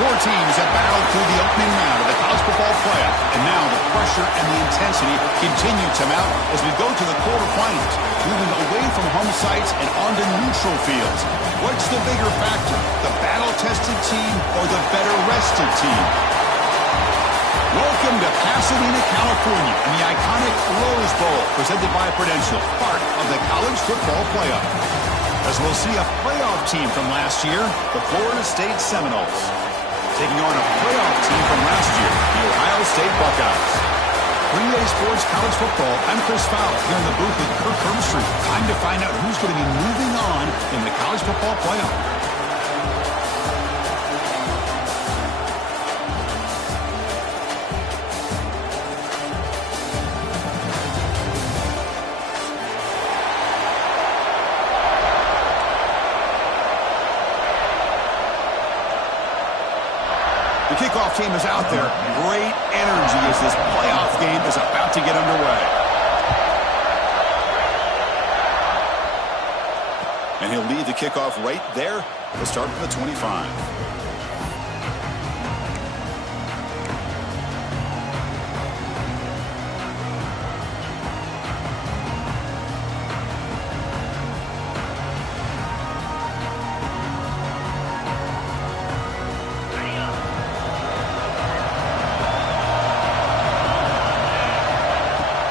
Four teams have battled through the opening round of the college football playoff, and now the pressure and the intensity continue to mount as we go to the quarterfinals, moving away from home sites and onto neutral fields. What's the bigger factor, the battle-tested team or the better-rested team? Welcome to Pasadena, California, and the iconic Rose Bowl, presented by Prudential, part of the college football playoff. As we'll see a playoff team from last year, the Florida State Seminoles, taking on a playoff team from last year, the Ohio State Buckeyes. 3A Sports College Football, I'm Chris Fowler, here in the booth with Kirk Herbstreit. Time to find out who's going to be moving on in the college football playoff. The kickoff team is out there. Great energy as this playoff game is about to get underway. And he'll lead the kickoff right there to start from the 25.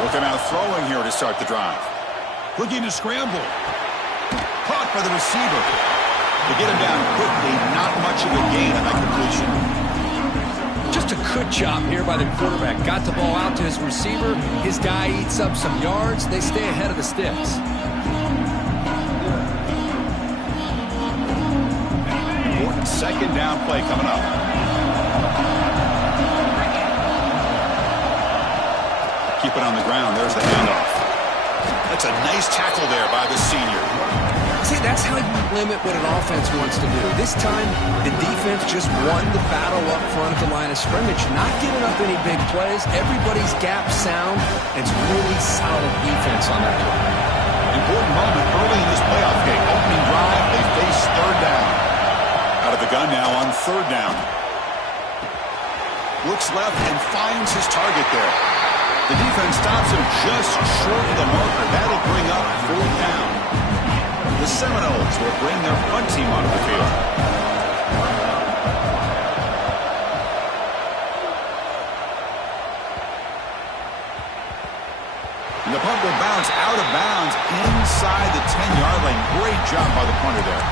Looking out throwing here to start the drive. Looking to scramble. Caught by the receiver. They get him down quickly. Not much of a gain on that completion. Just a good job here by the quarterback. Got the ball out to his receiver. His guy eats up some yards. They stay ahead of the sticks. Important second down play coming up. Keep it on the ground. There's the handoff. That's a nice tackle there by the senior. See, that's how you limit what an offense wants to do. This time, the defense just won the battle up front at the line of scrimmage, not giving up any big plays. Everybody's gap sound. It's really solid defense on that play. Important moment early in this playoff game. Opening drive, they face third down. Out of the gun now on third down. Looks left and finds his target there. The defense stops him just short of the marker. That'll bring up fourth down. The Seminoles will bring their punt team onto the field. And the punt will bounce out of bounds inside the 10-yard line. Great job by the punter there.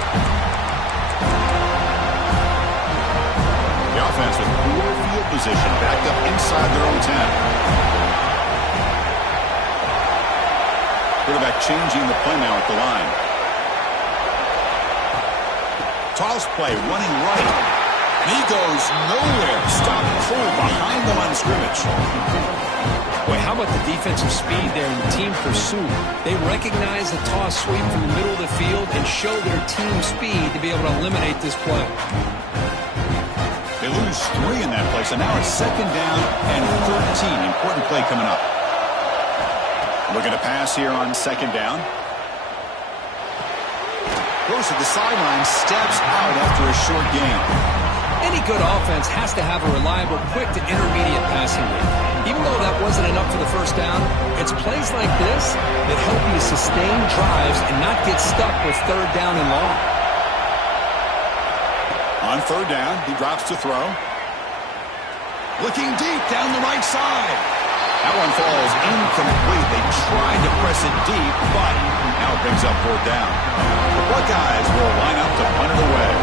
The offense with poor field position backed up inside their own 10. Quarterback changing the play now at the line. Toss play running right. And he goes nowhere. Stop cold behind the line of scrimmage. Boy, how about the defensive speed there in the team pursuit? They recognize the toss sweep from the middle of the field and show their team speed to be able to eliminate this play. They lose 3 in that play, so now it's second down and 13. Important play coming up. Looking to pass here on second down. Goes to the sideline, steps out after a short gain. Any good offense has to have a reliable, quick to intermediate passing game. Even though that wasn't enough for the first down, it's plays like this that help you sustain drives and not get stuck with third down and long. On third down, he drops to throw. Looking deep down the right side. That one falls incomplete. They tried to press it deep, but now it brings up fourth down. The Buckeyes will line up to punt it away.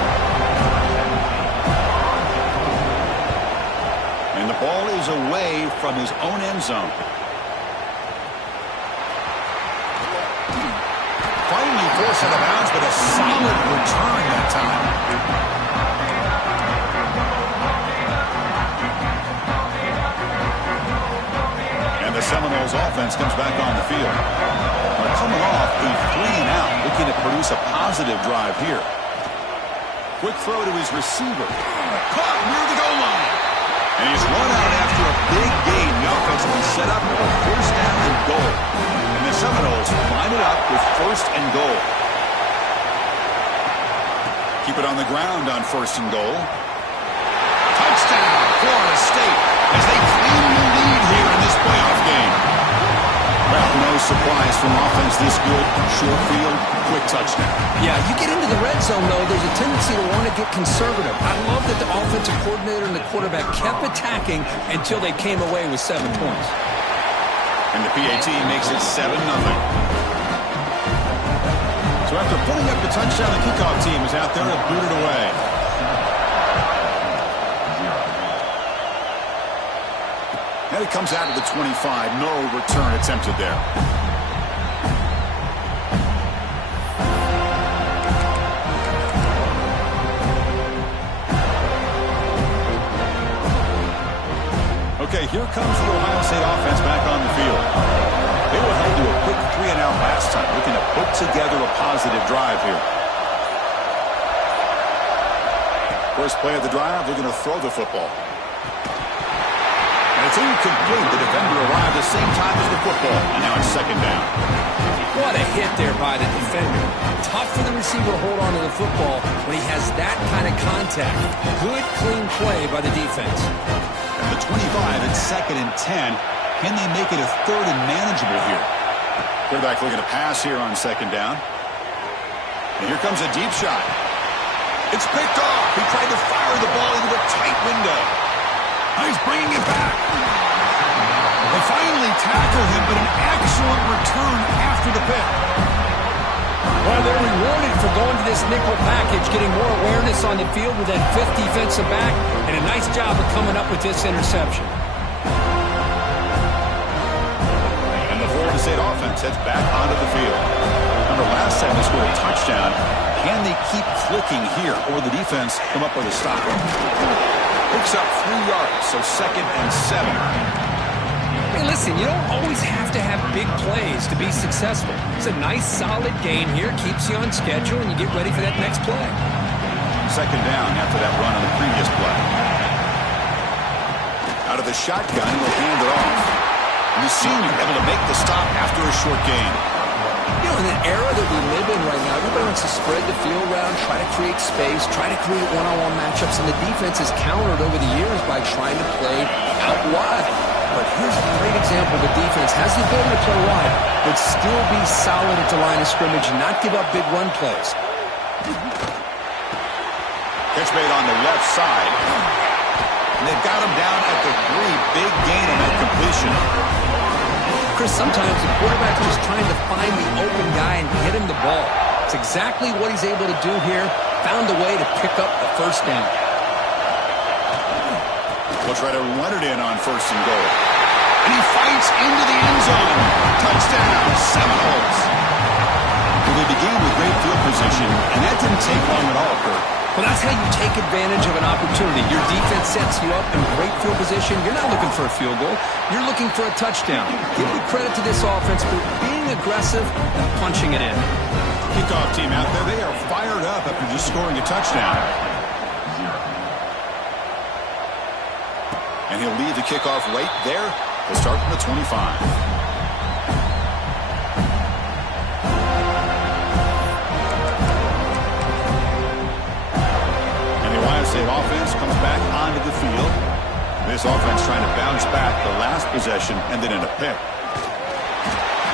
And the ball is away from his own end zone. Finally forced out of bounds, but a solid return that time. The Seminoles offense comes back on the field. They're coming off a 3-and-out, looking to produce a positive drive here. Quick throw to his receiver. Caught near the goal line. And he's run out after a big gain. The offense will be set up for first down and goal. And the Seminoles line it up with first and goal. Keep it on the ground on first and goal. Touchdown, Florida State, as they claim the lead here in this playoff game. Well, no surprise from offense this good. Short field, quick touchdown. Yeah, you get into the red zone, though, there's a tendency to want to get conservative. I love that the offensive coordinator and the quarterback kept attacking until they came away with 7 points. And the PAT makes it 7-0. So after putting up the touchdown, the kickoff team is out there to boot it away. And it comes out to the 25. No return attempted there. Okay, here comes the Ohio State offense back on the field. They were held to a quick 3-and-out last time, looking to put together a positive drive here. First play of the drive, they're going to throw the football. And it's incomplete. The defender arrived the same time as the football, and now it's second down. What a hit there by the defender. Tough for the receiver to hold on to the football when he has that kind of contact. Good, clean play by the defense. And the 25 at 2nd and 10. Can they make it a 3rd and manageable here? Quarterback looking to pass here on 2nd down. And here comes a deep shot. It's picked off. He tried to fire the ball into a tight window. Now he's bringing it back. They finally tackle him, but an excellent return after the pick. Well, they're rewarded for going to this nickel package, getting more awareness on the field with that 5th defensive back, and a nice job of coming up with this interception. And the Florida State offense heads back onto the field. Remember, last time they scored a touchdown. Can they keep clicking here, or the defense come up with a stop? Picks up 3 yards, so 2nd and 7. Hey, listen, you don't always have to have big plays to be successful. It's a nice, solid gain here, keeps you on schedule, and you get ready for that next play. 2nd down after that run on the previous play. Out of the shotgun, he'll hand it off. And the senior able to make the stop after a short gain. You know, in the era that we live in right now, everybody wants to spread the field around, try to create space, try to create one-on-one matchups, and the defense has countered over the years by trying to play out wide. But here's a great example. The defense has the ability to play wide, but still be solid at the line of scrimmage and not give up big run plays. Catch made on the left side. And they've got him down at the 3. Big gain on that completion. Chris, sometimes the quarterback is just trying to find the open guy and hit him the ball. It's exactly what he's able to do here. Found a way to pick up the 1st down. We'll try to run it in on 1st and goal. And he fights into the end zone. Touchdown, Seminoles. Well, they began with great field position, and that didn't take long at all, Kurt. Well, that's how you take advantage of an opportunity. Your defense sets you up in great field position. You're not looking for a field goal. You're looking for a touchdown. Give the credit to this offense for being aggressive and punching it in. Kickoff team out there, they are fired up after just scoring a touchdown. And he'll leave the kickoff right there. He'll start from the 25. State offense comes back onto the field. This offense trying to bounce back the last possession and then in a pick.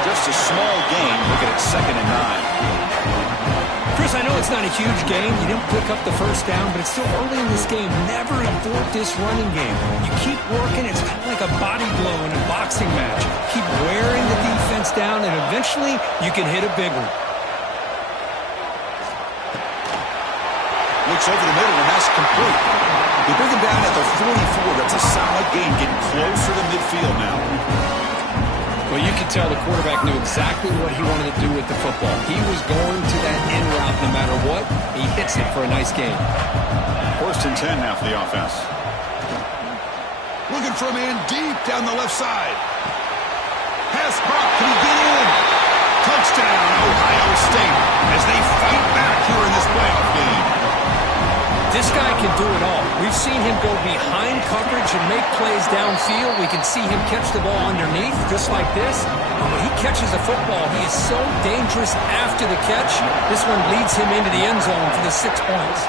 Just a small gain. Look at it, 2nd and 9. Chris, I know it's not a huge game. You didn't pick up the 1st down, but it's still early in this game. Never abort this running game. You keep working. It's kind of like a body blow in a boxing match. Keep wearing the defense down, and eventually you can hit a big one. Looks over the middle, and that's complete. They bring him down at the 44. That's a solid gain, getting closer to midfield now. Well, you could tell the quarterback knew exactly what he wanted to do with the football. He was going to that in route no matter what. He hits it for a nice gain. 1st and 10 now for the offense. Looking for a man deep down the left side. Pass caught. Can he get in? Touchdown, Ohio State, as they fight back here in this playoff game. This guy can do it all. We've seen him go behind coverage and make plays downfield. We can see him catch the ball underneath, just like this. When he catches a football, he is so dangerous after the catch. This one leads him into the end zone for the 6 points.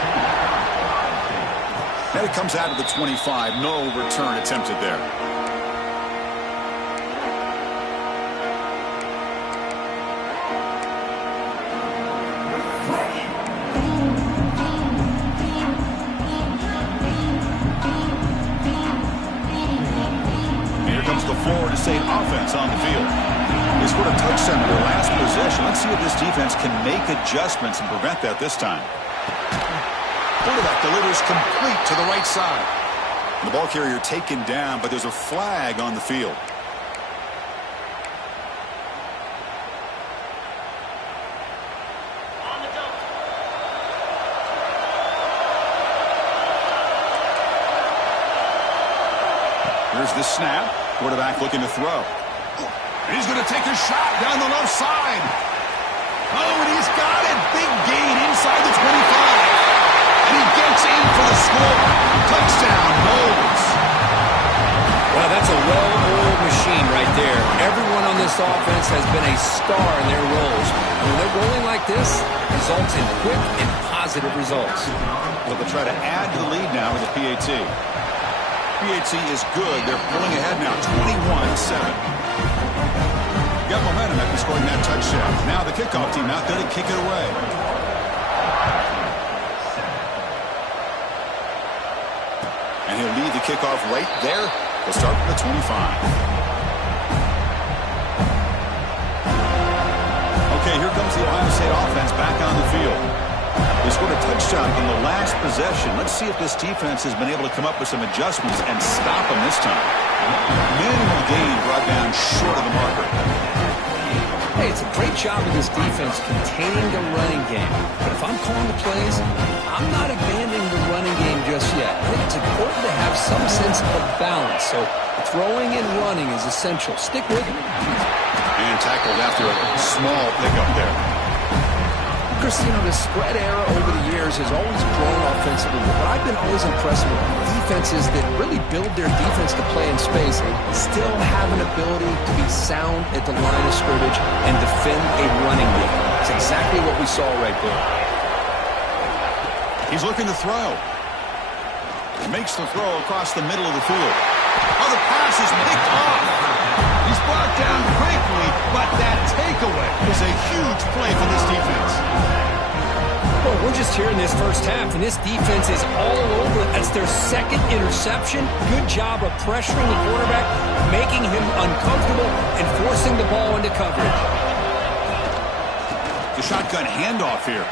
And it comes out of the 25. No return attempted there. Here comes the Florida State offense on the field. They scored a touchdown in their last possession. Let's see if this defense can make adjustments and prevent that this time. Quarterback delivers complete to the right side. The ball carrier taken down, but there's a flag on the field. Here's the snap. Quarterback looking to throw. He's going to take a shot down the left side. Oh, and he's got it. Big gain inside the 25. And he gets in for the score. Touchdown, Knowles. Well, that's a well-oiled machine right there. Everyone on this offense has been a star in their roles. When they're rolling like this, results in quick and positive results. Well, they'll try to add to the lead now with the PAT. PAT is good. They're pulling ahead now, 21-7. Got momentum after scoring that touchdown. Now the kickoff team out there to kick it away. And he'll lead the kickoff right there. We'll start from the 25. Okay, here comes the Ohio State offense back on the field. They scored a touchdown on the last possession. Let's see if this defense has been able to come up with some adjustments and stop them this time. Minimal gain brought down short of the marker. Hey, it's a great job of this defense containing the running game. But if I'm calling the plays, I'm not abandoning the running game just yet. I think it's important to have some sense of balance. So throwing and running is essential. Stick with it. And tackled after a small pickup there. Chris, you know, the spread era over the years has always grown offensively, but I've been always impressed with defenses that really build their defense to play in space and still have an ability to be sound at the line of scrimmage and defend a running game. It's exactly what we saw right there. He's looking to throw. Makes the throw across the middle of the field. Oh, the pass is picked off. He's brought down quickly, but that takeaway is a huge play for this defense. Well, we're just here in this first half, and this defense is all over. That's their second interception. Good job of pressuring the quarterback, making him uncomfortable, and forcing the ball into coverage. The shotgun handoff here.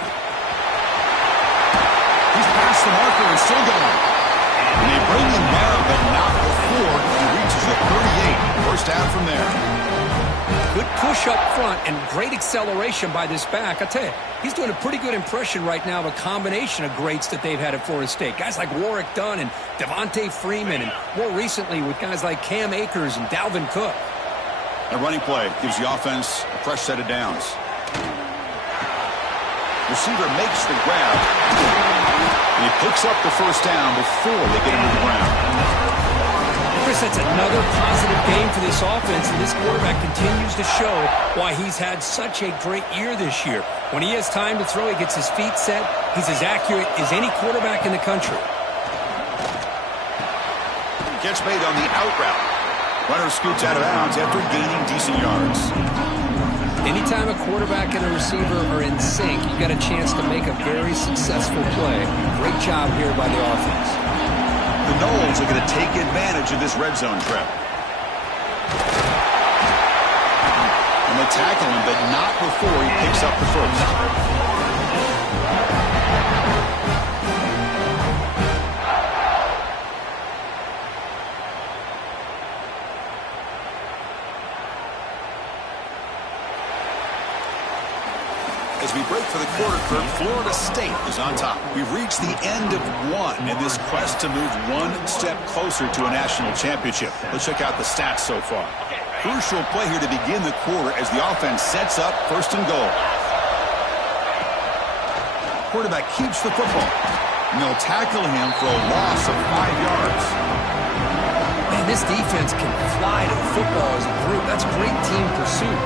He's past the marker and still going. And they bring him down, but not before he reaches the 38. First down from there. Good push up front and great acceleration by this back. I tell you, he's doing a pretty good impression right now of a combination of greats that they've had at Florida State. Guys like Warrick Dunn and Devontae Freeman, and more recently with guys like Cam Akers and Dalvin Cook. A running play gives the offense a fresh set of downs. Receiver makes the grab. And he picks up the first down before they get him to the ground. Chris, that's another positive game for this offense, and this quarterback continues to show why he's had such a great year this year. When he has time to throw, he gets his feet set. He's as accurate as any quarterback in the country. Catch made on the out route. Runner scoots out of bounds after gaining decent yards. Anytime a quarterback and a receiver are in sync, you've got a chance to make a very successful play. Great job here by the offense. The Knowles are going to take advantage of this red zone trap. And they tackle him, but not before he picks up the first. As we break for the quarter, Kirk, Florida State is on top. We've reached the end of one in this quest to move one step closer to a national championship. Let's check out the stats so far. Crucial play here to begin the quarter as the offense sets up first and goal. Quarterback keeps the football. And they'll tackle him for a loss of 5 yards. Man, this defense can fly to the football as a group. That's great team pursuit.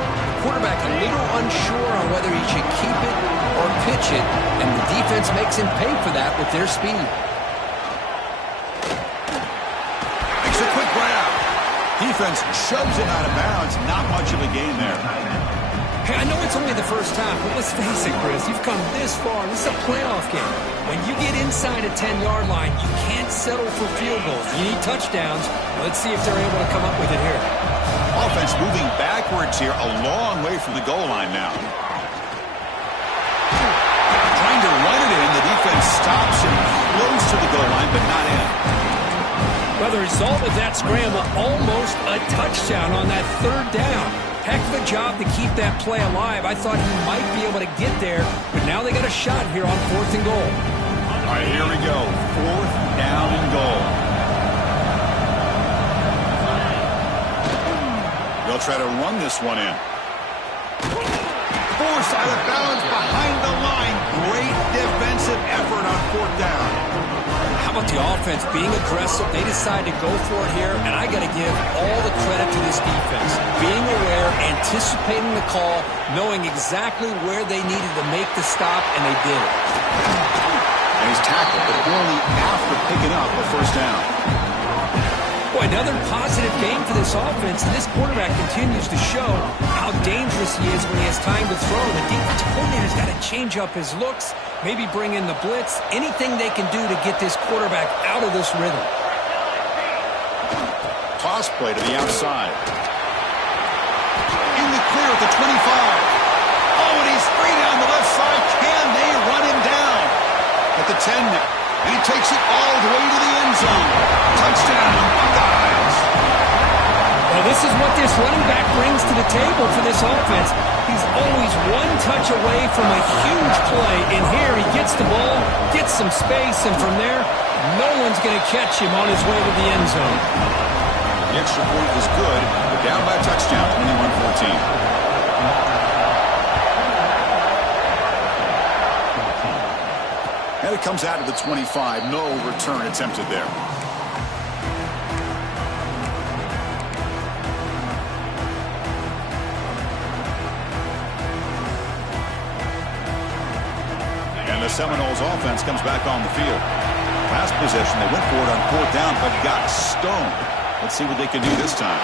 Quarterback a little unsure on whether he should keep it or pitch it, and the defense makes him pay for that with their speed. Defense shoves it out of bounds. Not much of a gain there. Hey, I know it's only the first half, but let's face it, Chris. You've come this far. This is a playoff game. When you get inside a 10-yard line, you can't settle for field goals. You need touchdowns. Let's see if they're able to come up with it here. Offense moving backwards here, a long way from the goal line now. Trying to run it in. The defense stops him close to the goal line, but not in. Well, the result of that scramble, almost a touchdown on that third down. Heck of a job to keep that play alive. I thought he might be able to get there, but now they got a shot here on 4th and goal. All right, here we go. 4th down and goal. They'll try to run this one in. Forced out of bounds behind the line. Great defensive effort on 4th down. How about the offense being aggressive? They decide to go for it here, and I got to give all the credit to this defense. Being aware, anticipating the call, knowing exactly where they needed to make the stop, and they did it. And he's tackled, but only after picking up a 1st down. Boy, another positive game for this offense, and this quarterback continues to show how dangerous he is when he has time to throw. The defensive coordinator's got to change up his looks, maybe bring in the blitz, anything they can do to get this quarterback out of this rhythm. Toss play to the outside. In the clear at the 25. Oh, and he's free down the left side. Can they run him down? At the 10 now. And he takes it all the way to the end zone. Touchdown, Buckeyes. Well, this is what this running back brings to the table for this offense. He's always one touch away from a huge play. And here he gets the ball, gets some space, and from there, no one's going to catch him on his way to the end zone. The extra point was good. We're down by a touchdown, 21-14. And it comes out of the 25. No return attempted there. And the Seminoles offense comes back on the field. Last possession, they went for it on 4th down, but got stoned. Let's see what they can do this time.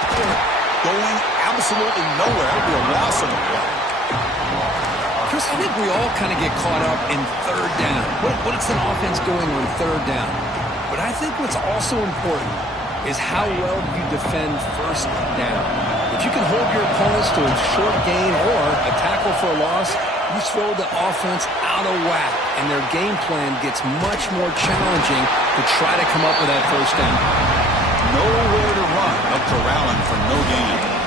Going absolutely nowhere. It'll be a loss on the play. Chris, I think we all kind of get caught up in 3rd down. What is an offense doing on 3rd down? But I think what's also important is how well you defend 1st down. If you can hold your opponents to a short gain or a tackle for a loss, you throw the offense out of whack, and their game plan gets much more challenging to try to come up with that 1st down. Nowhere to run. They'll corral him for no gain.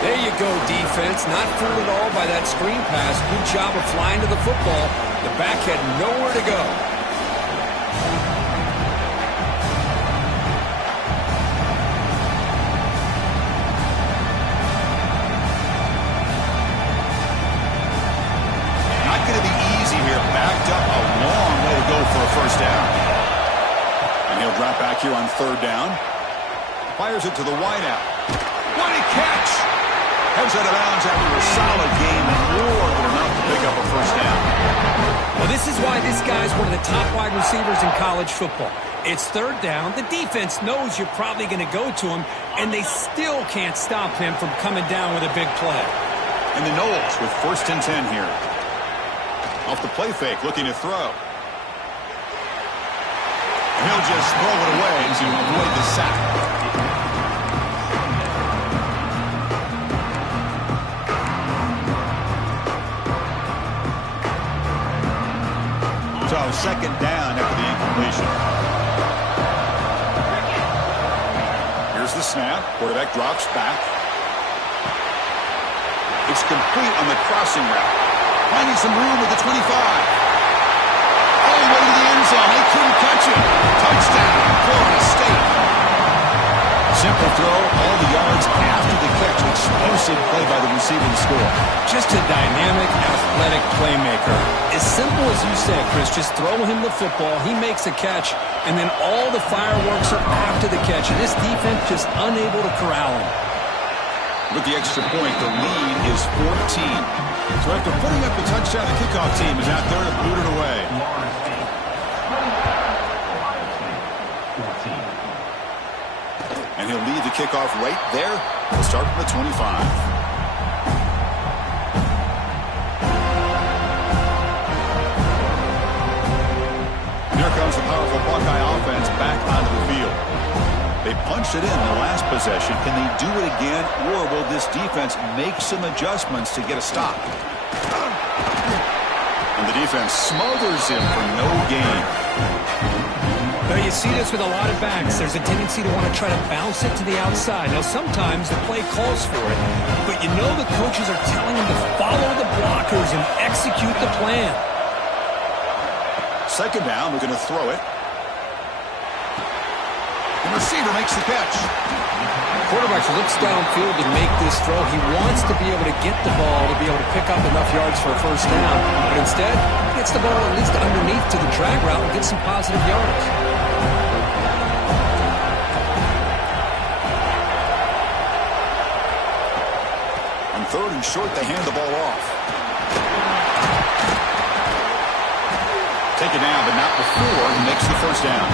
There you go, defense. Not fooled at all by that screen pass. Good job of flying to the football. The back had nowhere to go. Not going to be easy here. Backed up a long way to go for a 1st down. And he'll drop back here on 3rd down. Fires it to the wideout. What a catch! Heads out of bounds after a solid game, more than enough to pick up a 1st down. Well, this is why this guy's one of the top wide receivers in college football. It's 3rd down. The defense knows you're probably going to go to him, and they still can't stop him from coming down with a big play. And the Noles with 1st and 10 here. Off the play fake, looking to throw. And he'll just throw it away to avoid the sack. So 2nd down after the incompletion. Here's the snap. Quarterback drops back. It's complete on the crossing route. Finding some room at the 25. All the way to the end zone. They couldn't catch it. Touchdown, Florida State. Simple throw, all the yards after the catch. Explosive play by the receiving score. Just a dynamic, athletic playmaker. As simple as you said, Chris, just throw him the football, he makes a catch, and then all the fireworks are after the catch, and this defense just unable to corral him. With the extra point, the lead is 14. So after putting up the touchdown, the kickoff team is out there to boot it away. And he'll lead the kickoff right there. We'll start from the 25. Here comes the powerful Buckeye offense back onto the field. They punched it in the last possession. Can they do it again, or will this defense make some adjustments to get a stop? And the defense smothers him for no gain. Well, you see this with a lot of backs. There's a tendency to want to try to bounce it to the outside. Now, sometimes the play calls for it, but you know the coaches are telling them to follow the blockers and execute the plan. Second down, we're going to throw it. The receiver makes the catch. Quarterback looks downfield to make this throw. He wants to be able to get the ball to be able to pick up enough yards for a first down. But instead, he gets the ball at least underneath to the drag route and gets some positive yards. On third and short, they hand the ball off. Take it down, but not before he makes the first down.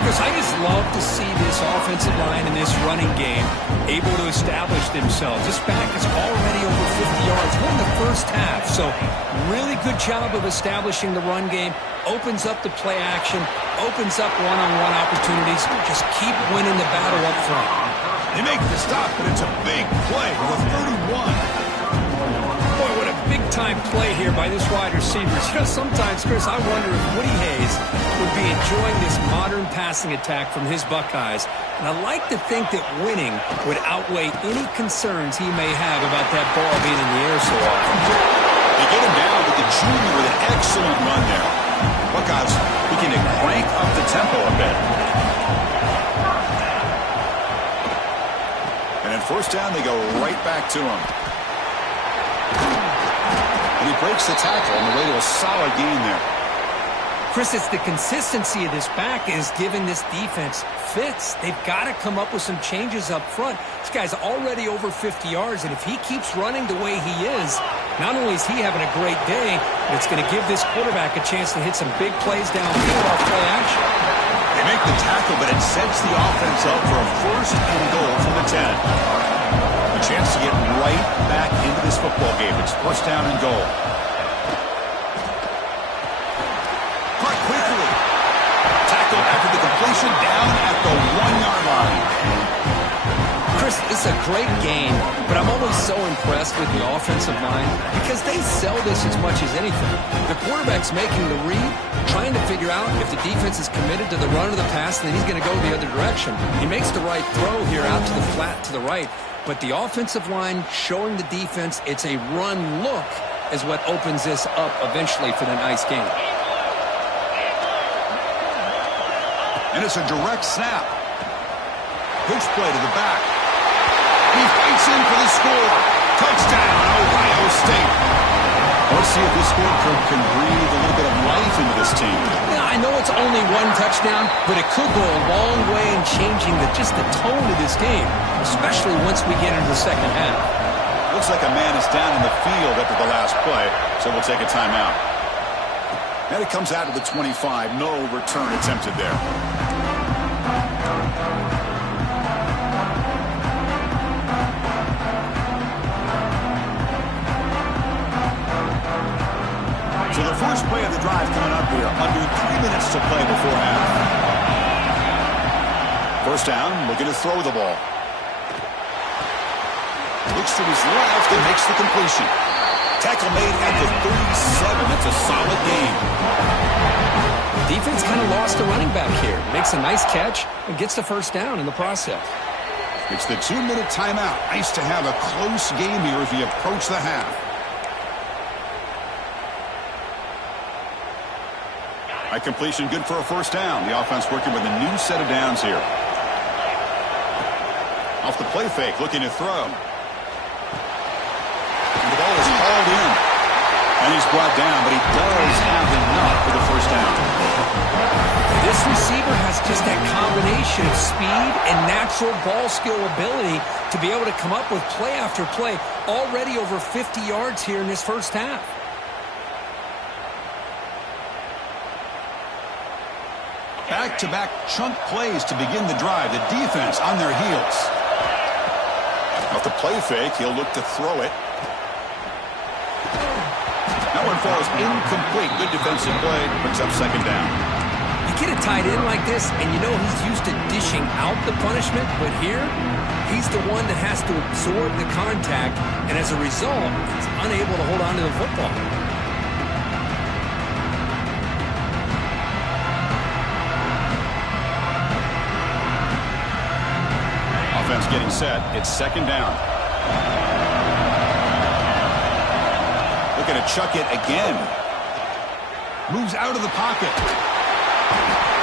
Because I just love to see this offensive line in this running game able to establish themselves. This back is already over 50 yards. We're in the first half, so really good job of establishing the run game. Opens up the play action, opens up one-on-one opportunities. Just keep winning the battle up front. They make the stop, but it's a big play with 31. Boy, what a big-time play here by this wide receiver. You know, sometimes, Chris, I wonder if Woody Hayes would be enjoying this modern passing attack from his Buckeyes. And I like to think that winning would outweigh any concerns he may have about that ball being in the air so often. They get him down with the junior with an excellent run there. Buckeyes begin to crank up the tempo a bit. And in first down, they go right back to him. And he breaks the tackle on the way to a solid gain there. Chris, it's the consistency of this back is giving this defense fits. They've got to come up with some changes up front. This guy's already over 50 yards, and if he keeps running the way he is, not only is he having a great day, but it's going to give this quarterback a chance to hit some big plays downfield off play action. They make the tackle, but it sets the offense up for a first and goal from the 10. A chance to get right back into this football game. It's first down and goal. Caught quickly. Tackle after the completion down at the 1-yard line. Chris, it's a great game, but I'm always so impressed with the offensive line because they sell this as much as anything. The quarterback's making the read, trying to figure out if the defense is committed to the run or the pass, and then he's going to go the other direction. He makes the right throw here out to the flat to the right, but the offensive line showing the defense it's a run look is what opens this up eventually for the nice game. And it's a direct snap. Pitch play to the back. He fights in for the score. Touchdown, Ohio State. Let's see if this score can breathe a little bit of life into this team. Yeah, I know it's only one touchdown, but it could go a long way in changing just the tone of this game, especially once we get into the second half. Looks like a man is down in the field after the last play, so we'll take a timeout. And it comes out of the 25. No return attempted there. So the first play of the drive coming up here. Under 3 minutes to play before half. First down, looking to throw the ball. Looks to his left and makes the completion. Tackle made at the 37. That's a solid game. Defense kind of lost the running back here. Makes a nice catch and gets the first down in the process. It's the 2-minute timeout. Nice to have a close game here as we approach the half. High completion, good for a first down. The offense working with a new set of downs here. Off the play fake, looking to throw. And the ball is hauled in. And he's brought down, but he does have enough for the first down. This receiver has just that combination of speed and natural ball skill ability to be able to come up with play after play. Already over 50 yards here in this first half. Back-to-back chunk plays to begin the drive. The defense on their heels. Off the play fake, he'll look to throw it. That one falls incomplete. Good defensive play. Brings up second down. You get a tight end like this, and you know he's used to dishing out the punishment, but here, he's the one that has to absorb the contact, and as a result, he's unable to hold on to the football. Offense getting set. It's second down. Looking to chuck it again. Moves out of the pocket.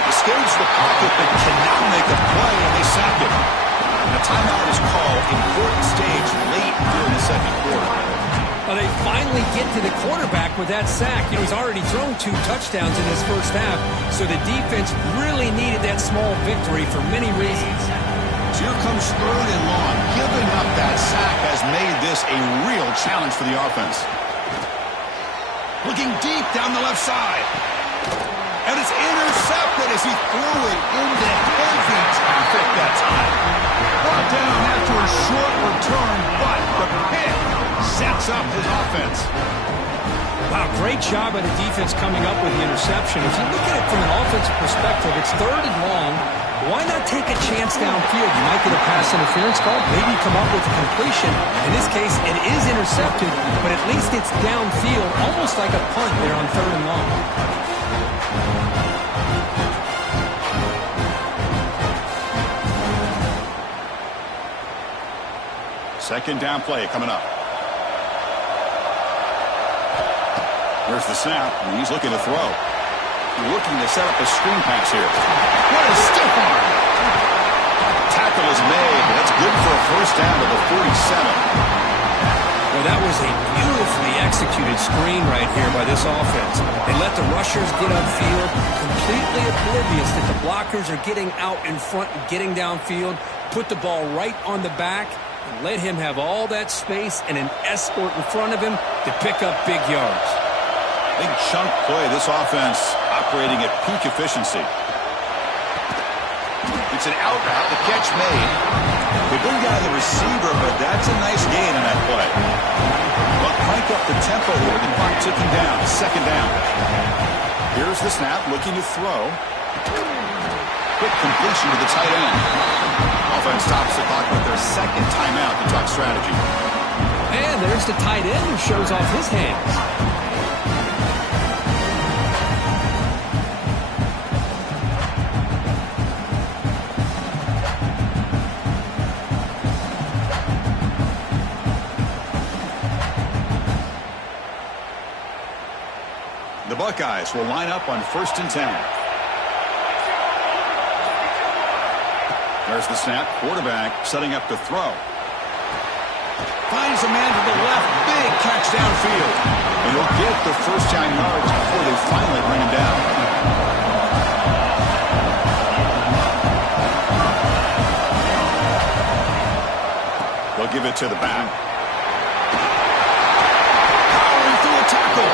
Escapes the pocket but cannot make a play, and they sack him. And a timeout is called. Important stage late during the second quarter. Well, they finally get to the quarterback with that sack. You know, he's already thrown 2 touchdowns in his first half, so the defense really needed that small victory for many reasons. So here comes third and long. Giving up that sack has made this a real challenge for the offense. Looking deep down the left side. And it's intercepted as he threw it into heavy traffic that time. Brought down after a short return, but the pick sets up his offense. Wow, great job by the defense coming up with the interception. If you look at it from an offensive perspective, it's third and long. Why not take a chance downfield? You might get a pass interference call, maybe come up with a completion. In this case, it is intercepted, but at least it's downfield, almost like a punt there on third and long. Second down play coming up. Here's the snap, and he's looking to throw. Looking to set up a screen pass here. What a stiff arm! Tackle is made, but that's good for a first down to the 47. Well, that was a beautifully executed screen right here by this offense. They let the rushers get upfield, completely oblivious that the blockers are getting out in front and getting downfield, put the ball right on the back, and let him have all that space and an escort in front of him to pick up big yards. Big chunk play. This offense operating at peak efficiency. It's an out route. The catch made. They bring down the receiver, but that's a nice gain in that play. But crank up the tempo here. The clock ticking down. Second down. Here's the snap. Looking to throw. Quick completion to the tight end. Offense stops the clock with their second timeout to talk strategy. And there's the tight end who shows off his hands. The Buckeyes will line up on 1st and 10. There's the snap. Quarterback setting up to throw. Finds a man to the left. Big catch downfield. And he'll get the first down yards before they finally bring him down. They'll give it to the back. Powering through a tackle.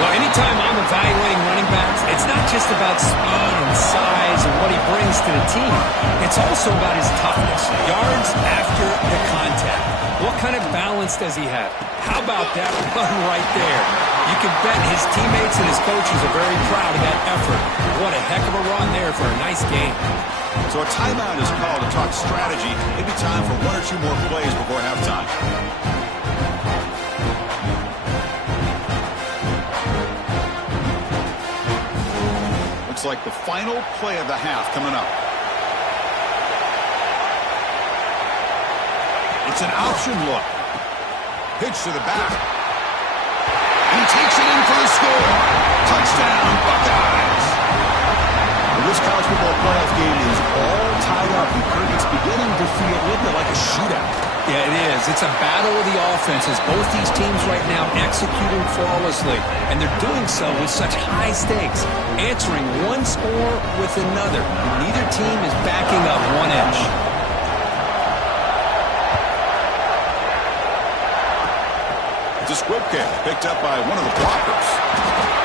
Well, anytime I'm evaluating running backs, it's not just about speed and size and what he brings to the team. It's also about his toughness, yards after the contact. What kind of balance does he have? How about that run right there? You can bet his teammates and his coaches are very proud of that effort. What a heck of a run there for a nice game. So a timeout is called to talk strategy. Maybe time for 1 or 2 more plays before halftime. Looks like the final play of the half coming up. It's an option look. Pitch to the back. And he takes it in for the score. Touchdown, Buckeyes. Well, this college football playoff game is all tied up. It's beginning to feel a little bit like a shootout. Yeah, it is. It's a battle of the offenses. Both these teams right now executing flawlessly, and they're doing so with such high stakes, answering one score with another. Neither team is backing up 1 inch. a squib kick picked up by one of the blockers.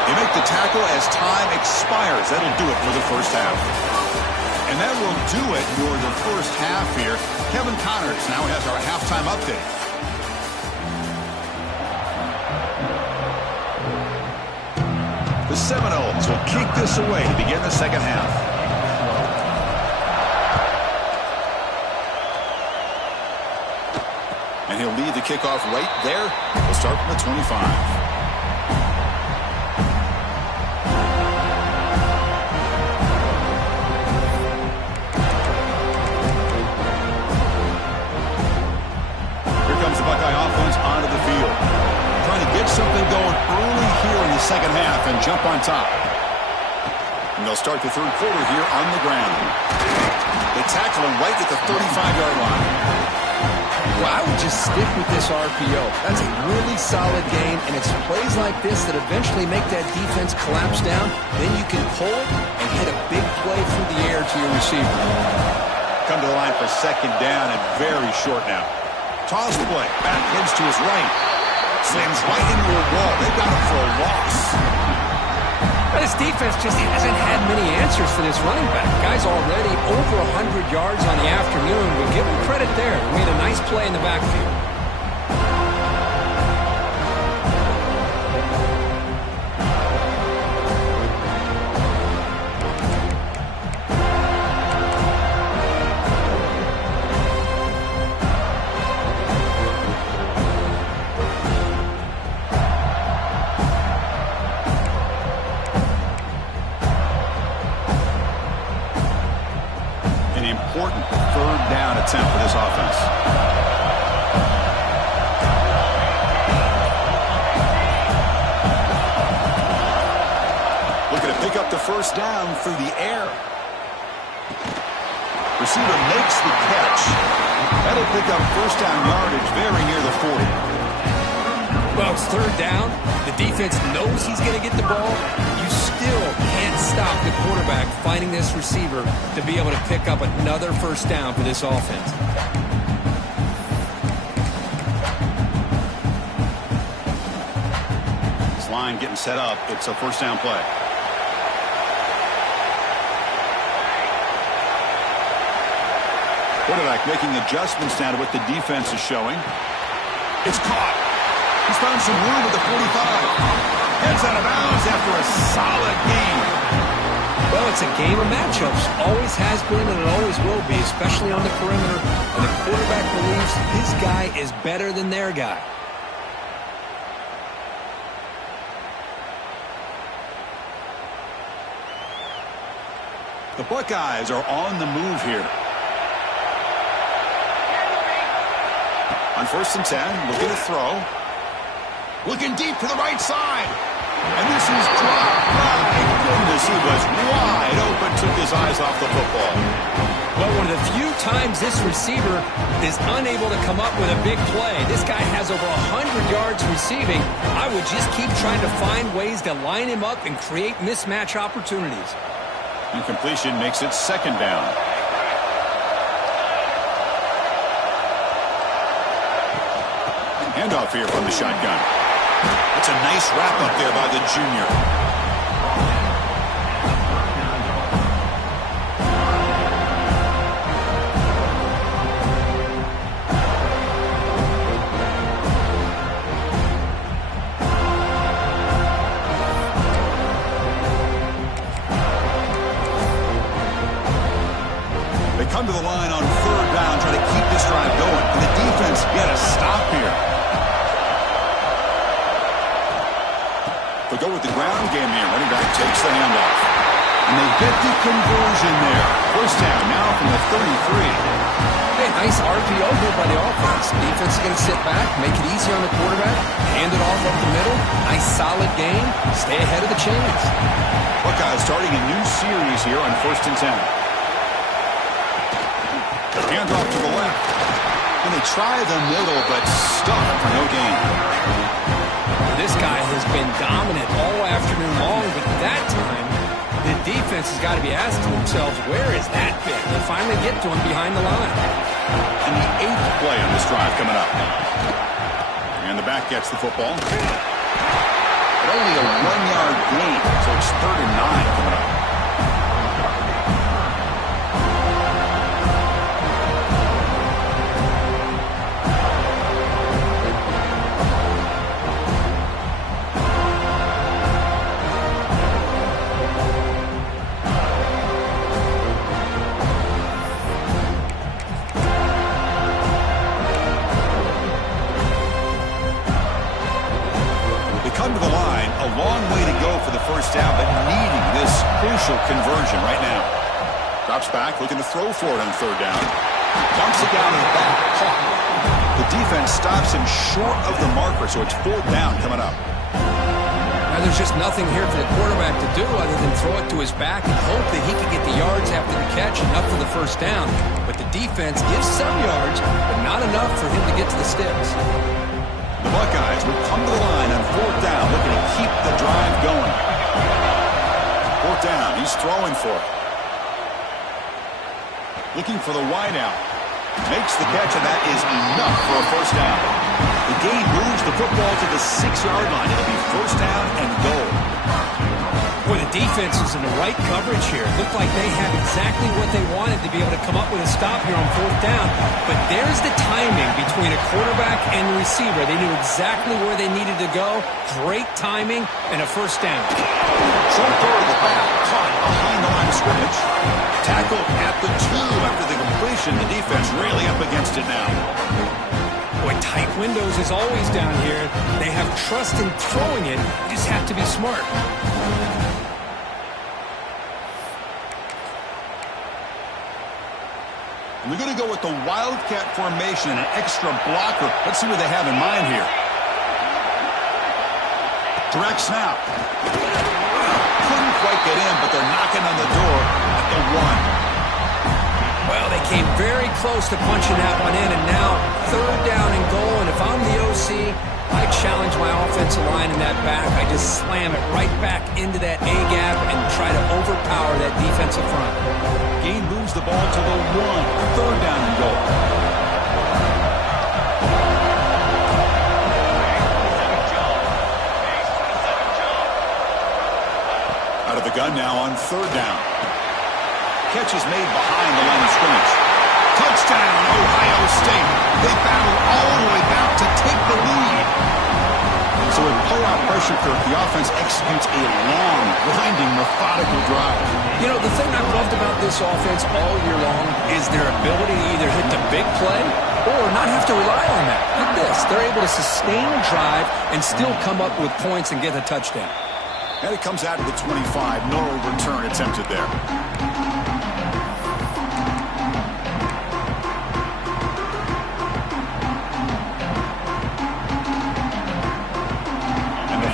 They make the tackle as time expires. That'll do it for the first half. And that will do it for the first half here. Kevin Connors now has our halftime update. The Seminoles will kick this away to begin the second half. And he'll lead the kickoff right there. We'll start from the 25. Something going early here in the second half and jump on top. And they'll start the third quarter here on the ground. They tackle him right at the 35-yard line. Well, I would just stick with this RPO. That's a really solid game, and it's plays like this that eventually make that defense collapse down. Then you can pull it and hit a big play through the air to your receiver. Come to the line for second down and very short now. Toss play. Back heads to his right. Slams right into a wall. They've got him for a loss. But his defense just hasn't had many answers for this running back. Guy's already over 100 yards on the afternoon. We'll give him credit there. He made a nice play in the backfield. Important third down attempt for this offense. Looking to pick up the first down through the air. Receiver makes the catch. That'll pick up first down yardage very near the 40. Well, it's third down. The defense knows he's going to get the ball. You still can't stop the quarterback finding this receiver to be able to pick up another first down for this offense. This line getting set up. It's a first down play. Quarterback making adjustments now to what the defense is showing. It's caught. He's found some room at the 45. Heads out of bounds after a solid game. Well, it's a game of matchups. Always has been and it always will be, especially on the perimeter. And the quarterback believes his guy is better than their guy. The Buckeyes are on the move here. On 1st and 10, looking to throw. Looking deep to the right side. And this is dropped. My goodness, he was wide open, took his eyes off the football. Well, one of the few times this receiver is unable to come up with a big play. This guy has over 100 yards receiving. I would just keep trying to find ways to line him up and create mismatch opportunities. Incompletion makes it second down. Handoff here from the shotgun. It's a nice wrap up there by the junior. They come to the line on third down, trying to keep this drive going. And the defense get a stop here. They'll go with the ground game here. Running back takes the handoff. And they get the conversion there. First down now from the 33. Hey, nice RPO here by the offense. Defense is going to sit back, make it easy on the quarterback, hand it off up the middle. Nice solid game. Stay ahead of the chains. Buckeyes starting a new series here on 1st and 10. Handoff to the left. And they try the middle, but stuck for no gain. This guy has been dominant all afternoon long, but that time, the defense has got to be asking themselves, where is that been? They finally get to him behind the line. And the 8th play on this drive coming up. And the back gets the football. But only a 1-yard gain, so it's 3rd and 9 coming up. Come to the line, a long way to go for the first down, but needing this crucial conversion right now. Drops back, looking to throw for it on 3rd down. Dumps it down in the back. The defense stops him short of the marker, so it's 4th down coming up. Now there's just nothing here for the quarterback to do other than throw it to his back and hope that he can get the yards after the catch, enough for the first down. But the defense gives some yards, but not enough for him to get to the sticks. The Buckeyes will come to the line on 4th down, looking to keep the drive going. 4th down, he's throwing for it. Looking for the wideout. Makes the catch, and that is enough for a first down. The game moves the football to the 6-yard line. It'll be first down and goal. Boy, the defense is in the right coverage here. Looked like they had exactly what they wanted to be able to come up with a stop here on 4th down. But there's the timing between a quarterback and the receiver. They knew exactly where they needed to go. Great timing and a first down. Short throw to the back, caught behind the line of scrimmage. Tackled at the 2 after the completion. The defense really up against it now. Boy, tight windows is always down here. They have trust in throwing it. You just have to be smart. We're going to go with the Wildcat formation and an extra blocker. Let's see what they have in mind here. Direct snap. Couldn't quite get in, but they're knocking on the door at the 1. Well, they came very close to punching that one in, and now 3rd down and goal. And if I'm the OC, I challenge my offensive line in that back. I just slam it right back into that A-gap and try to overpower that defensive front. Gain moves the ball to the 1. 3rd down and goal. Out of the gun now on 3rd down. Catch is made behind the line of scrimmage. Touchdown, Ohio State. They battle all the way back to take the lead. So in pull-out pressure, Kirk, the offense executes a long, grinding, methodical drive. You know, the thing I've loved about this offense all year long is their ability to either hit the big play or not have to rely on that. Look at this. They're able to sustain a drive and still come up with points and get a touchdown. And it comes out of the 25. No return attempted there.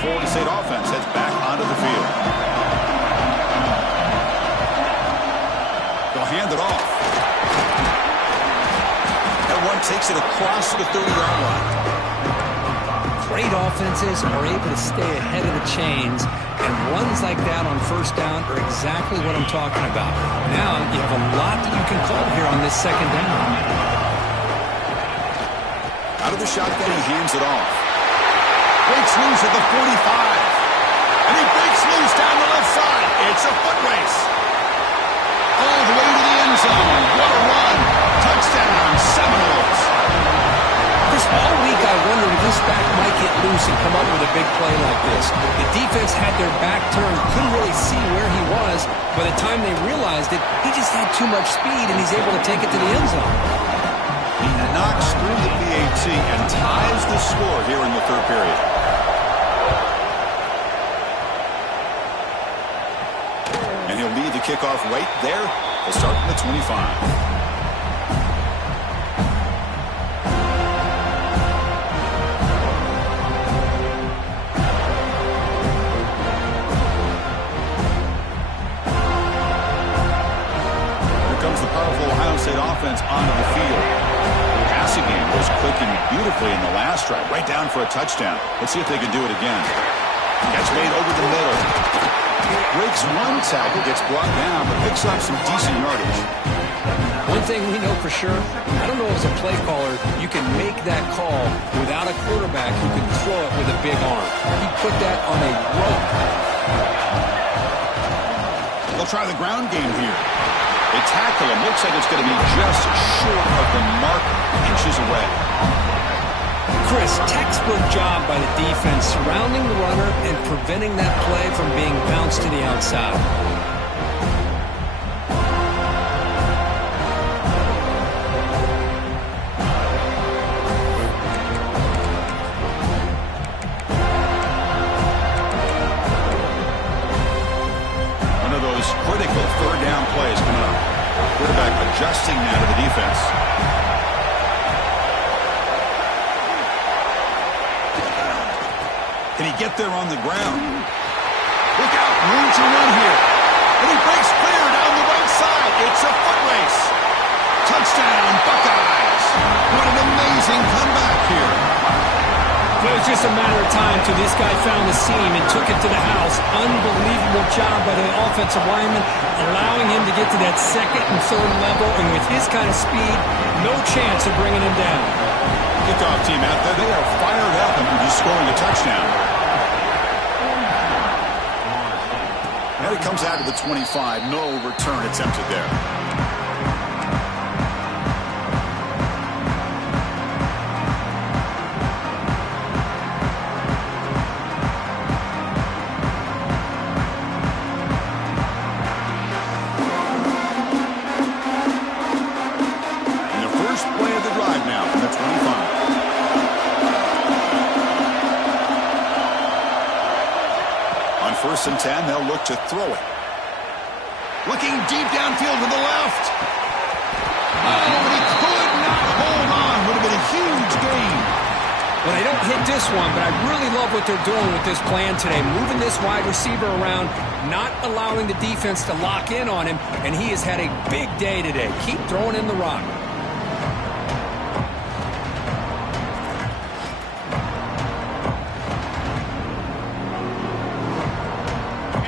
Florida State offense heads back onto the field. They'll hand it off. That one takes it across the 30-yard line. Great offenses are able to stay ahead of the chains, and runs like that on 1st down are exactly what I'm talking about. Now you have a lot that you can call here on this 2nd down. Out of the shotgun, he hands it off. Breaks loose at the 45. And he breaks loose down the left side. It's a foot race. All the way to the end zone. What a run. Touchdown, Seminoles. Chris, all week I wondered if this back might get loose and come up with a big play like this. The defense had their back turned, couldn't really see where he was. By the time they realized it, he just had too much speed, and he's able to take it to the end zone. He knocks through the PAT and ties the score here in the 3rd period. And he'll lead the kickoff right there. He'll start from the 25. Comes the powerful Ohio State offense onto the field. The passing game was clicking beautifully in the last drive, right down for a touchdown. Let's see if they can do it again. Catch made over the middle. Breaks one tackle, gets brought down, but picks up some decent yardage. One thing we know for sure, I don't know as a play caller, you can make that call without a quarterback who can throw it with a big arm. He put that on a rope. They'll try the ground game here. They tackle him. Looks like it's going to be just short of the mark, inches away. Chris, textbook job by the defense surrounding the runner and preventing that play from being bounced to the outside. Critical third down plays coming up. Quarterback adjusting now to the defense. Can he get there on the ground? Look out, room to run here. And he breaks clear down the right side. It's a foot race. Touchdown, Buckeyes. What an amazing comeback here. It was just a matter of time till this guy found the seam and took it to the house. Unbelievable job by the offensive lineman, allowing him to get to that second and third level, and with his kind of speed, no chance of bringing him down. Kickoff team out there, they are fired up and just scoring a touchdown. And it comes out to the 25. No return attempted there. First and 10, they'll look to throw it. Looking deep downfield to the left. Oh, and he could not hold on. Would have been a huge gain. Well, they don't hit this one, but I really love what they're doing with this plan today. Moving this wide receiver around, not allowing the defense to lock in on him, and he has had a big day today. Keep throwing in the rock.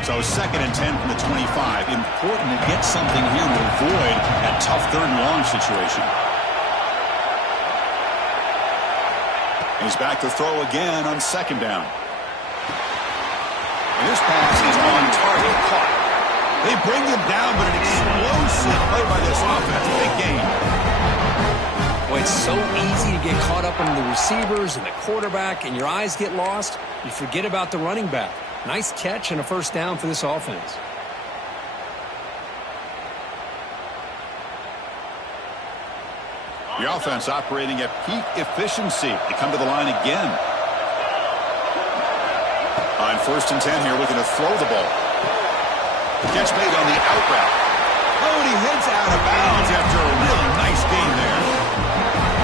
So second and 10 from the 25. Important to get something here to avoid that tough third and long situation. He's back to throw again on second down. And this pass is on target, caught. They bring him down, but an explosive play by this offense. Big gain. Well, it's so easy to get caught up in the receivers and the quarterback, and your eyes get lost. You forget about the running back. Nice catch and a first down for this offense. The offense operating at peak efficiency. They come to the line again. On first and 10 here, looking to throw the ball. Catch made on the out route. Oh, and he heads out of bounds after a really nice gain there.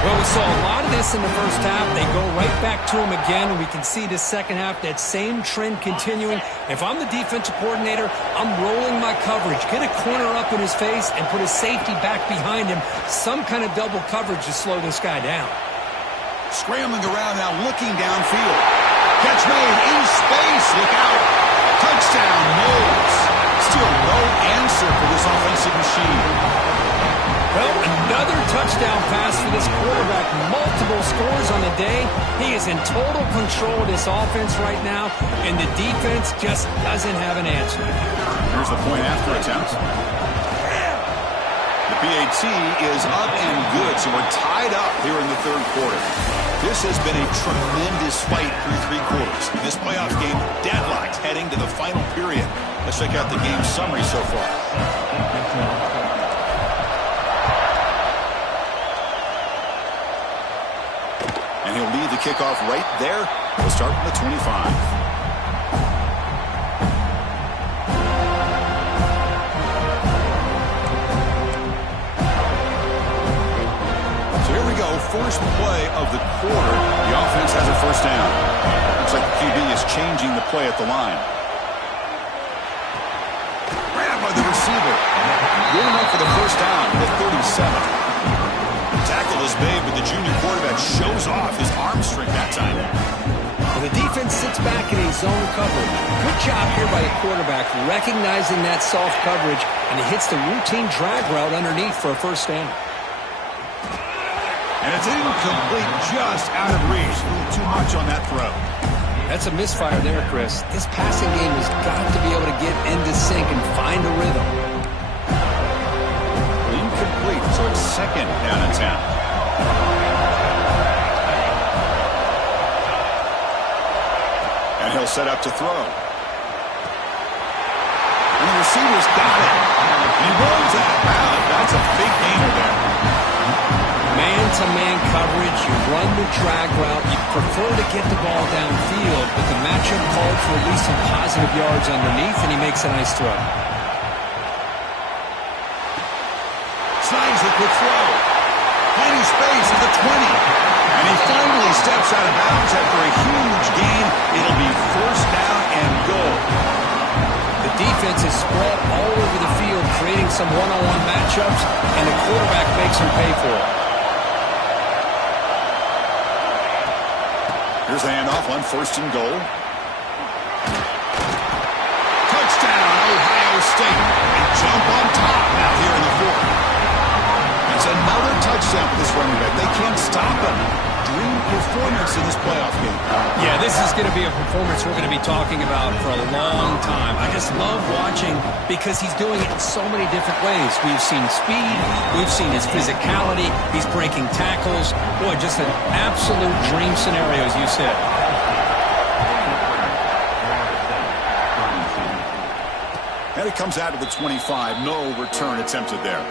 Well, we saw a lot of this in the first half. They go right back to him again, and we can see this second half, that same trend continuing. If I'm the defensive coordinator, I'm rolling my coverage. Get a corner up in his face and put a safety back behind him. Some kind of double coverage to slow this guy down. Scrambling around now, looking downfield. Catch made in space. Look out. Touchdown, Knowles. Still no answer for this offensive machine. Well, another touchdown pass for this quarterback. Multiple scores on the day. He is in total control of this offense right now, and the defense just doesn't have an answer. Here's the point after attempt. The PAT is up and good, so we're tied up here in the third quarter. This has been a tremendous fight through three quarters. In this playoff game, deadlocked heading to the final period. Let's check out the game summary so far. And he'll lead the kickoff right there. We'll start from the 25. So here we go. First play of the quarter. The offense has a first down. Looks like the QB is changing the play at the line. Grabbed by the receiver. Good enough for the first down at the 37. Tackle is made, but the junior quarterback shows off his arm strength that time. Well, And the defense sits back in a zone coverage. Good job here by the quarterback recognizing that soft coverage, and he hits the routine drag route underneath for a first down. And it's incomplete, just out of reach. A little too much on that throw. That's a misfire there, Chris. This passing game has got to be able to get into sync and find a rhythm. Incomplete, so it's second down and 10. And he'll set up to throw. And the receiver's got it. He rolls that out. That's a big gainer there. Man-to-man coverage, you run the drag route, you prefer to get the ball downfield, but the matchup called for at least some positive yards underneath, and he makes a nice throw. Slides the quick throw. Finding space at the 20. And he finally steps out of bounds after a huge gain. It'll be first down and goal. The defense is spread all over the field, creating some one-on-one matchups, and the quarterback makes him pay for it. Here's the handoff on first and goal. Touchdown, Ohio State. And jump on top now here in the fourth. It's another touchdown for this running back. They can't stop him. Dream performance in this playoff game. Yeah, this is going to be a performance we're going to be talking about for a long time. I just love watching because he's doing it in so many different ways. We've seen speed. We've seen his physicality. He's breaking tackles. Boy, just an absolute dream scenario, as you said. And it comes out of the 25. No return attempted there.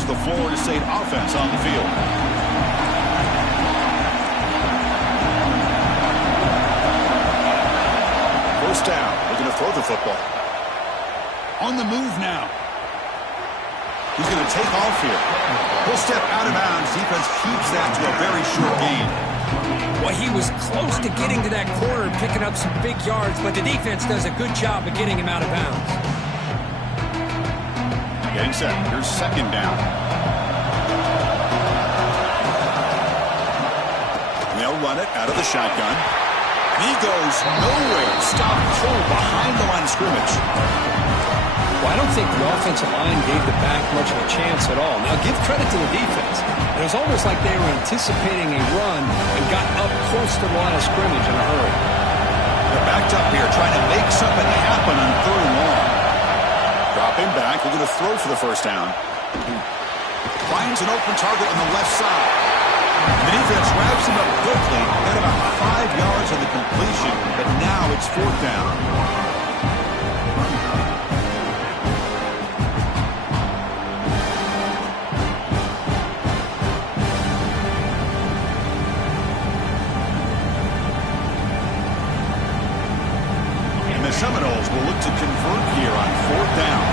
The Florida State offense on the field. First down. Looking to throw the football. On the move now. He's going to take off here. He'll step out of bounds. Defense keeps that to a very short gain. Well, he was close to getting to that corner and picking up some big yards, but the defense does a good job of getting him out of bounds. Getting set. Here's second down. They'll run it out of the shotgun. And he goes nowhere. Stop cold behind the line of scrimmage. Well, I don't think the offensive line gave the back much of a chance at all. Now, give credit to the defense. It was almost like they were anticipating a run and got up close to the line of scrimmage in a hurry. They're backed up here trying to make something happen on third and long. Dropping back, we're going to throw for the first down. Finds an open target on the left side. The defense wraps him up quickly. Got about 5 yards on the completion, but now it's fourth down. And the Seminoles will look to convert here on fourth down.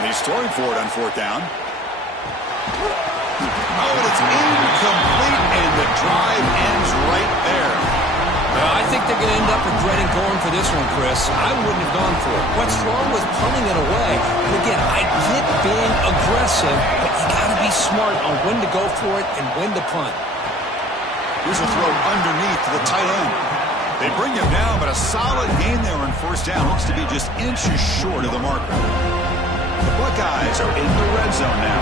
And he's throwing for it on fourth down. Oh, and it's incomplete, and the drive ends right there. I think they're going to end up regretting going for this one, Chris. I wouldn't have gone for it. What's wrong with punting it away? And again, I get being aggressive, but you got to be smart on when to go for it and when to punt. Here's a throw underneath to the tight end. They bring him down, but a solid gain there on first down. Looks to be just inches short of the marker. The Buckeyes are in the red zone now.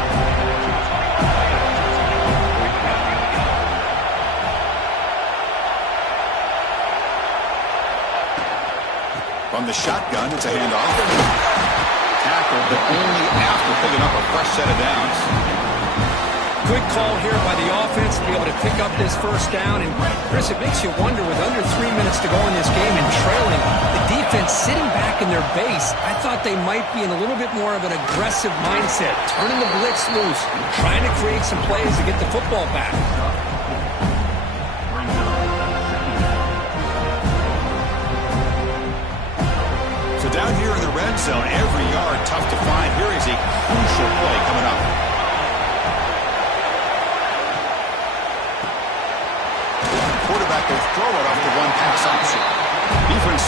From the shotgun, it's a handoff. Tackle, but only after picking up a fresh set of downs. Good call here by the offense to be able to pick up this first down. And, Chris, it makes you wonder, with under 3 minutes to go in this game and trailing, the defense sitting back in their base, I thought they might be in a little bit more of an aggressive mindset, turning the blitz loose, trying to create some plays to get the football back. So down here in the red zone, every yard tough to find. Here is a crucial play coming up.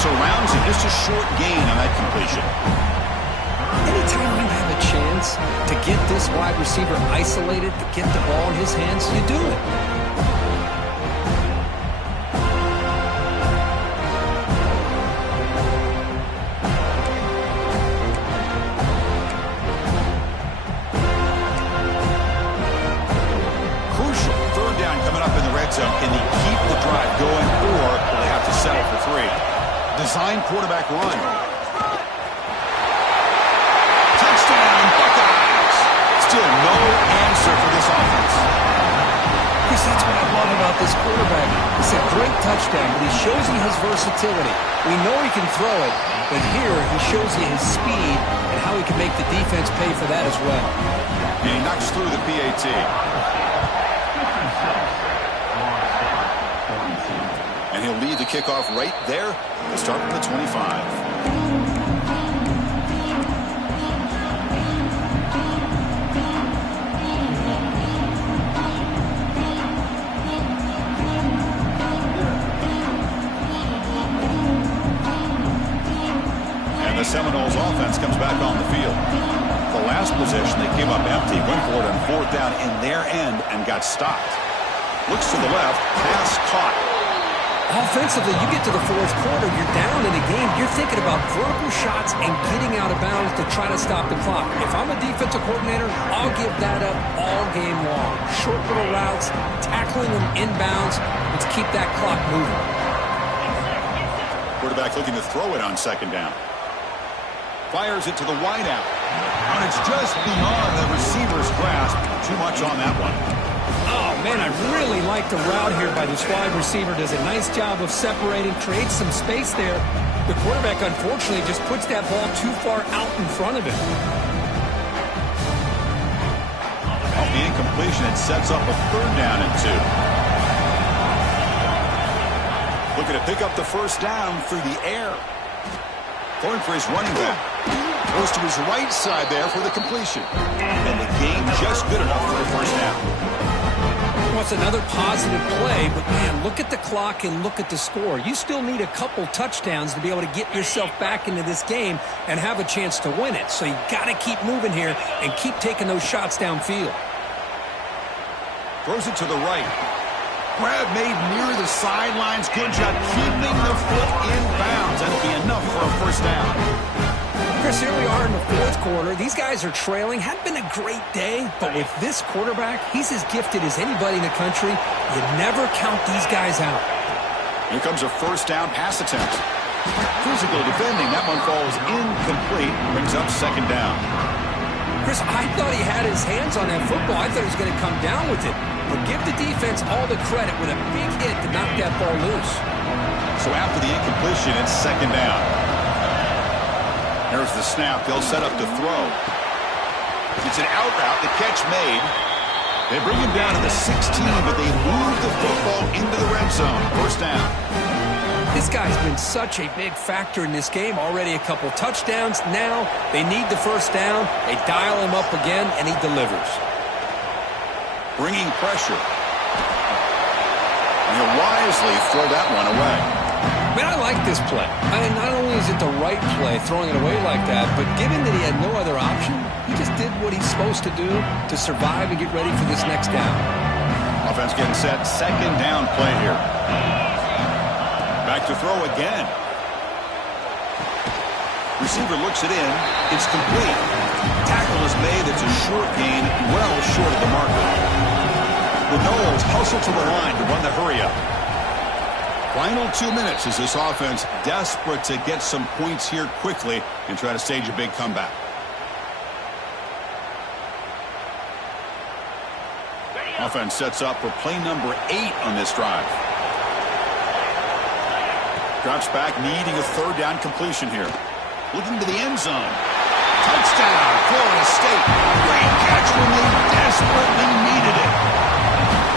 surrounds him. Just a short gain on that completion. Anytime you have a chance to get this wide receiver isolated, to get the ball in his hands, you do it. Crucial. Third down coming up in the red zone. Can they keep the drive going, or will they have to settle for 3? Design quarterback run. Touchdown, Buckeyes. Still no answer for this offense. Chris, that's what I love about this quarterback. It's a great touchdown, but he shows you his versatility. We know he can throw it, but here he shows you his speed and how he can make the defense pay for that as well. And he knocks through the PAT. And he'll lead the kickoff right there. We'll start from the 25. The Seminoles offense comes back on the field. The last possession, they came up empty, went for it on 4th down in their end and got stopped. Looks to the left, pass caught. Offensively, you get to the 4th quarter, you're down in a game, you're thinking about vertical shots and getting out of bounds to try to stop the clock. If I'm a defensive coordinator, I'll give that up all game long. Short little routes, tackling them inbounds. Let's keep that clock moving. Quarterback looking to throw it on 2nd down. Fires it to the wideout. And it's just beyond the receiver's grasp. Too much on that one. Oh, man, I really like the route here by this wide receiver. Does a nice job of separating, creates some space there. The quarterback, unfortunately, just puts that ball too far out in front of him. Off the incompletion, it sets up a 3rd down and 2. Looking to pick up the 1st down through the air. Going for his running back. Goes to his right side there for the completion. And the gain just good enough for the 1st down. Well, it's another positive play, but man, look at the clock and look at the score. You still need a couple touchdowns to be able to get yourself back into this game and have a chance to win it. So you got to keep moving here and keep taking those shots downfield. Throws it to the right. Grab made near the sidelines. Good job keeping the foot in bounds. That'll be enough for a 1st down. Chris, here we are in the 4th quarter. These guys are trailing. Hadn't been a great day, but with this quarterback, he's as gifted as anybody in the country. You never count these guys out. Here comes a 1st down pass attempt. Physical defending. That one falls incomplete. Brings up 2nd down. Chris, I thought he had his hands on that football. I thought he was going to come down with it. But give the defense all the credit with a big hit to knock that ball loose. So after the incompletion, it's 2nd down. There's the snap. They'll set up to throw. It's an out route. The catch made. They bring him down to the 16, but they move the football into the red zone. 1st down. This guy's been such a big factor in this game. Already a couple touchdowns. Now they need the 1st down. They dial him up again, and he delivers. Bringing pressure. And he'll wisely throw that one away. Man, I like this play. I mean, not only is it the right play, throwing it away like that, but given that he had no other option, he just did what he's supposed to do to survive and get ready for this next down. Offense getting set. 2nd down play here. Back to throw again. Receiver looks it in. It's complete. Tackle is made. It's a short gain, well short of the marker. The Noles hustle to the line to run the hurry-up. Final 2 minutes as this offense desperate to get some points here quickly and try to stage a big comeback. Offense sets up for play number 8 on this drive. Drops back, needing a 3rd down completion here. Looking to the end zone. Touchdown, Florida State. Great catch when they desperately needed it.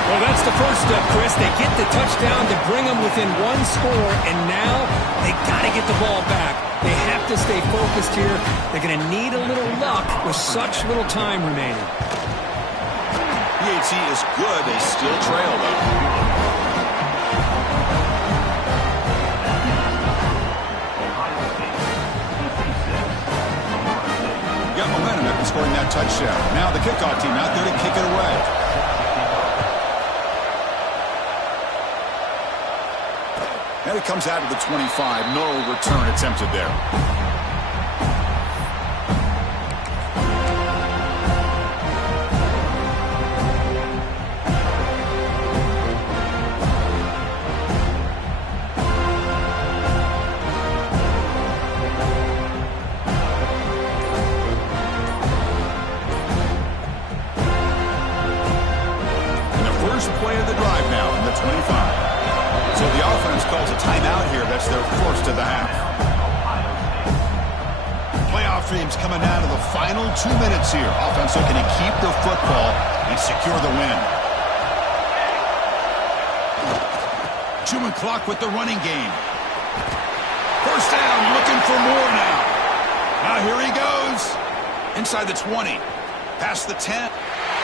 Well, that's the first step, Chris. They get the touchdown to bring them within 1 score, and now they got to get the ball back. They have to stay focused here. They're going to need a little luck with such little time remaining. PAT is good. They still trail, though. in scoring that touchdown. Now the kickoff team out there to kick it away. And it comes out of the 25. No return attempted there. Play of the drive now from the 25. So the offense calls a timeout here. That's their first of the half. Playoff dreams coming down to the final 2 minutes here. Offense looking to keep the football and secure the win. Chewing clock with the running game. First down, looking for more now. Now here he goes. Inside the 20. Past the 10.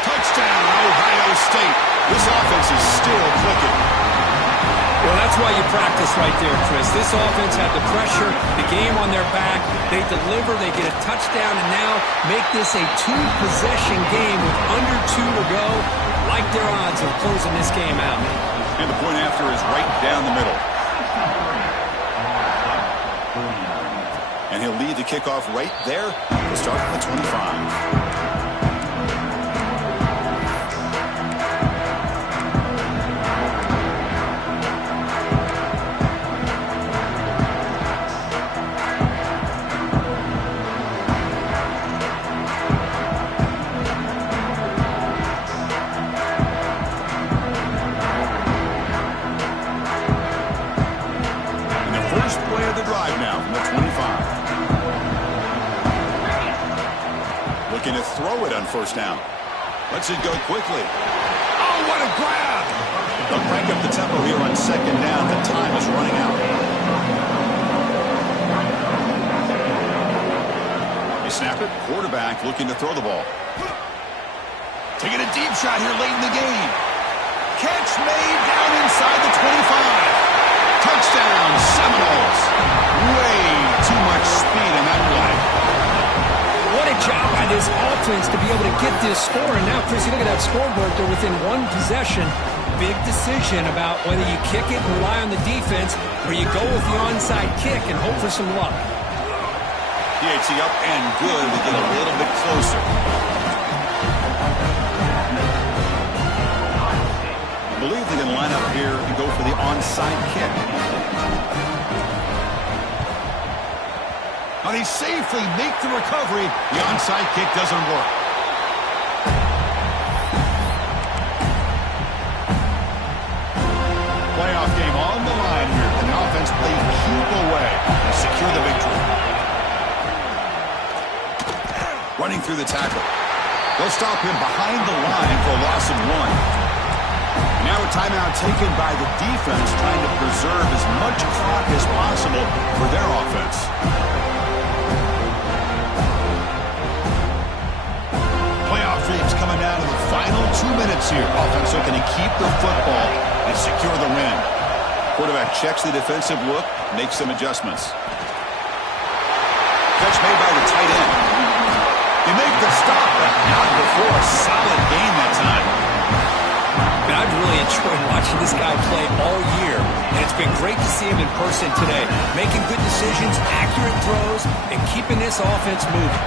Touchdown, Ohio State. This offense is still clicking. Well, that's why you practice right there, Chris. This offense had the pressure, the game on their back. They deliver, they get a touchdown, and now make this a two-possession game with under 2 to go. Like their odds of closing this game out. And the point after is right down the middle. And he'll lead the kickoff right there to start at the 25. Looking to throw it on first down. Lets it go quickly. Oh, what a grab! They'll crank up the tempo here on second down. The time is running out. They snap it. Quarterback looking to throw the ball. Taking a deep shot here late in the game. Catch made down inside the 25. Touchdown, Seminoles. Way too much speed in that play. What a job by this offense to be able to get this score. And now, Chris, you look at that scoreboard. They're within one possession. Big decision about whether you kick it and rely on the defense or you go with the onside kick and hope for some luck. PAT up and good to get a little bit closer. I believe they can line up here and go for the onside kick. Now they safely make the recovery. The onside kick doesn't work. Playoff game on the line here. And the offense play keep away and secure the victory. Running through the tackle. They'll stop him behind the line for a loss of 1. Now a timeout taken by the defense, trying to preserve as much clock as possible for their offense. Playoff dreams coming down to the final 2 minutes here. Offense looking to keep the football and secure the win. Quarterback checks the defensive look, makes some adjustments. Catch made by the tight end. They make the stop, but not before a solid game that time. And I've really enjoyed watching this guy play all year, and it's been great to see him in person today, making good decisions, accurate throws, and keeping this offense moving.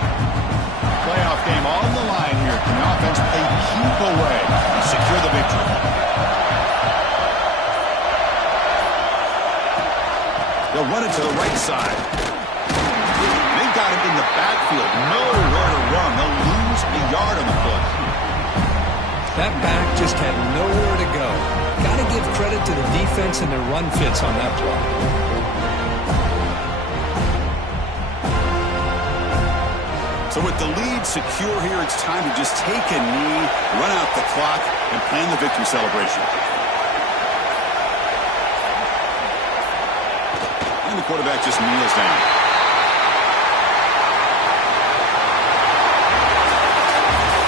Playoff game on the line here. Can the offense play keep away and secure the victory? They'll run it to the right side. They've got him in the backfield. Nowhere to run. They'll lose a yard on the play. That back just had nowhere to go. Got to give credit to the defense and their run fits on that play. So with the lead secure here, it's time to just take a knee, run out the clock, and plan the victory celebration. And the quarterback just kneels down.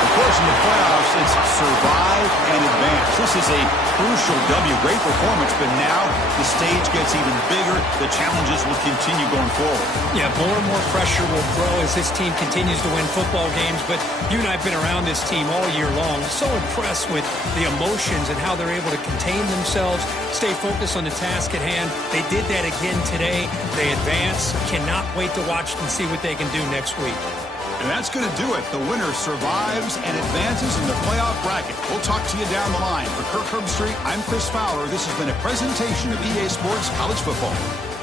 Of course, in the playoffs, it's survive and advance. This is a crucial W. Great performance, but now the stage gets even bigger. The challenges will continue going forward. Yeah, more and more pressure will grow as this team continues to win football games, but you and I have been around this team all year long. So impressed with the emotions and how they're able to contain themselves, stay focused on the task at hand. They did that again today. They advance. Cannot wait to watch and see what they can do next week. And that's going to do it. The winner survives and advances in the playoff bracket. We'll talk to you down the line. For Kirk Herbstreit, I'm Chris Fowler. This has been a presentation of EA Sports College Football.